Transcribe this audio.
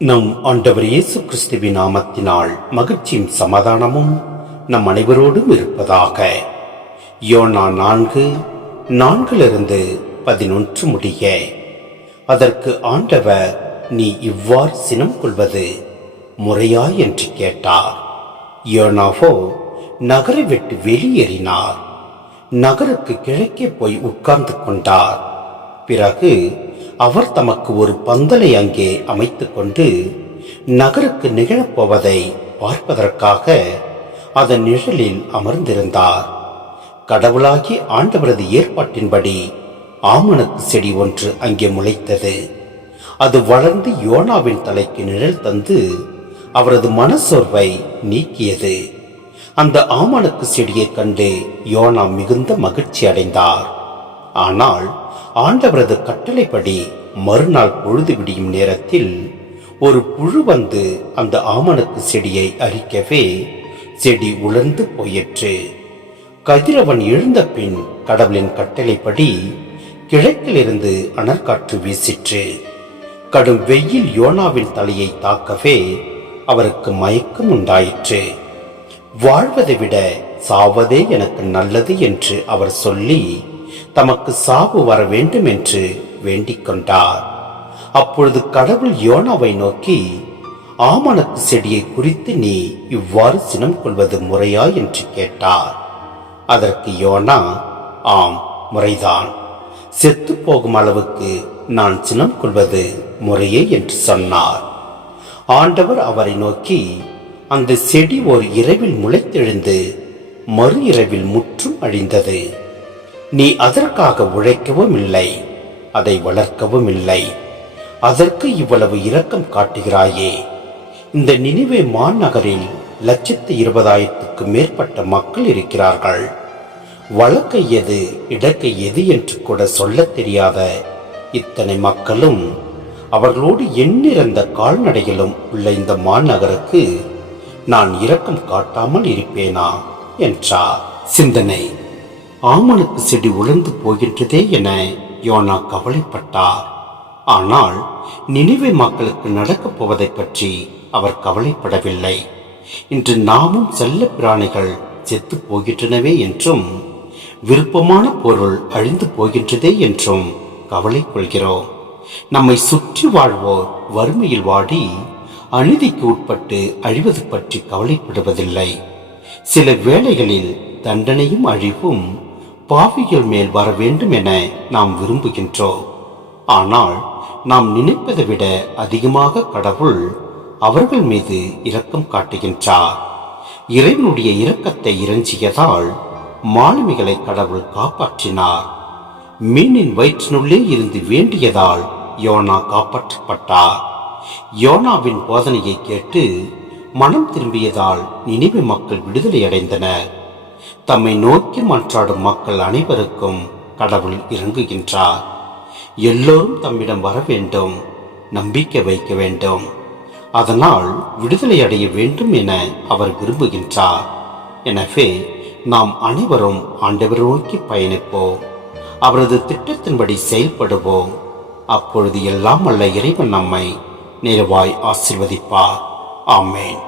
நம் ஆண்டவர் இயேசு கிறிஸ்துவின் நாமத்தினால் மகிழ்ச்சியும் சமாதானமும் நம் அனைவரோடும் இருப்பதாக. யோனா 4:4-11 முடிய. அதற்கு ஆண்டவர், நீ இவ்வாறு சினம் கொள்வது முறையா என்று கேட்டார். யோனாவோ நகரை விட்டு வெளியேறினார். நகருக்கு கிழக்கே போய் உட்கார்ந்து கொண்டார். பிறகு அவர் தமக்கு ஒரு பந்தலை அங்கே அமைத்துக் கொண்டு நகருக்கு நிகழப்போவதை பார்ப்பதற்காக அதன் நிழலில் அமர்ந்திருந்தார். கடவுளாகி ஆண்டவரது ஏற்பாட்டின்படி ஆமணக்கு செடி ஒன்று அங்கே முளைத்தது. அது வளர்ந்து யோனாவின் தலைக்கு நிழல் தந்து அவரது மனசோர்வை நீக்கியது. அந்த ஆமணக்கு செடியை கண்டு யோனா மிகுந்த மகிழ்ச்சி அடைந்தார். ஆனால் ஆண்டவரது கட்டளைப்படி மறுநாள் பொழுது விடியும் நேரத்தில் ஒரு புழு வந்து அந்த ஆமணக்கு செடியை அரிக்கவே செடி உலர்ந்து போயிற்று. கதிரவன் எழுந்த பின் கடவுளின் கட்டளைப்படி கிழக்கிலிருந்து அனற்காற்று வீசிற்று. கடும் வெயில் யோனாவின் தலையை தாக்கவே அவருக்கு மயக்கம் உண்டாயிற்று. வாழ்வதை விட சாவதே எனக்கு நல்லது என்று அவர் சொல்லி தமக்கு சாவு வர வேண்டும் என்று வேண்டிக் கொண்டார். அப்பொழுது கடவுள் யோனாவை நோக்கி, ஆமணக்கு செடியை குறித்து நீ இவ்வாறு சினம் கொள்வது முறையா என்று கேட்டார். அதற்கு யோனா, ஆம், முறைதான். செத்து போகும் அளவுக்கு நான் சினம் கொள்வது முறையே என்று சொன்னார். ஆண்டவர் அவரை நோக்கி, அந்த செடி ஒரு இரவில் முளைத்தெழுந்து மறு இரவில் முற்றும் அழிந்தது. நீ அதற்காக உழைக்கவும் இல்லை, அதை வளர்க்கவும் இல்லை. அதற்கு இவ்வளவு இரக்கம் காட்டுகிறாயே. இந்த நினிவே மாநகரில் 120,000க்கு மேற்பட்ட மக்கள் இருக்கிறார்கள். வழக்கை எது இடக்கை எது என்று கூட சொல்ல தெரியாத இத்தனை மக்களும் அவர்களோடு எண்ணிறந்த கால்நடைகளும் உள்ள இந்த மாநகருக்கு நான் இரக்கம் காட்டாமல் இருப்பேனா என்றார். சிந்தனை. ஆமணக்கு செடி உலர்ந்து போகின்றதே என யோனா கவலைப்பட்டார். ஆனால் நினிவே மக்களுக்கு நடக்கப் போவதை பற்றி அவர் கவலைப்படவில்லை. இன்று நாமும் செல்ல பிராணிகள் செத்து போகின்றனவே என்றும் விருப்பமான பொருள் அழிந்து போகின்றதே என்றும் கவலை கொள்கிறோம். நம்மை சுற்றி வாழ்வோர் வறுமையில் வாடி அநீதிக்கு உட்பட்டு அழிவது பற்றி கவலைப்படுவதில்லை. சில வேளைகளில் தண்டனையும் அழிவும் பாவிகள் மேல் வர வேண்டும் என நாம் விரும்புகின்றோம். ஆனால் நாம் நினைப்பதை விட அதிகமாக கடவுள் அவர்கள் மீது இரக்கம் காட்டுகின்றார். இறைவனுடைய இரக்கத்தை இறைஞ்சியதால் மாலுமிகளை கடவுள் காப்பாற்றினார். மீனின் வயிற்றினுள்ளே இருந்து வேண்டியதால் யோனா காப்பாற்றப்பட்டார். யோனாவின் போதனையை கேட்டு மனம் திரும்பியதால் நினிவே மக்கள் விடுதலை அடைந்தனர். தம்மை நோக்கி மன்றாடும் மக்கள் அனைவருக்கும் கடவுள் இறங்குகின்றார். எல்லோரும் தம்மிடம் வர வேண்டும், நம்பிக்கை வைக்க வேண்டும், அதனால் விடுதலை அடைய வேண்டும் என அவர் விரும்புகின்றார். எனவே நாம் அனைவரும் ஆண்டவர் நோக்கி பயணிப்போம், அவரது திட்டத்தின்படி செயல்படுவோம். அப்பொழுது எல்லாம் வல்ல இறைவன் நம்மை நிறைவாய் ஆசீர்வதிப்பார். ஆமென்.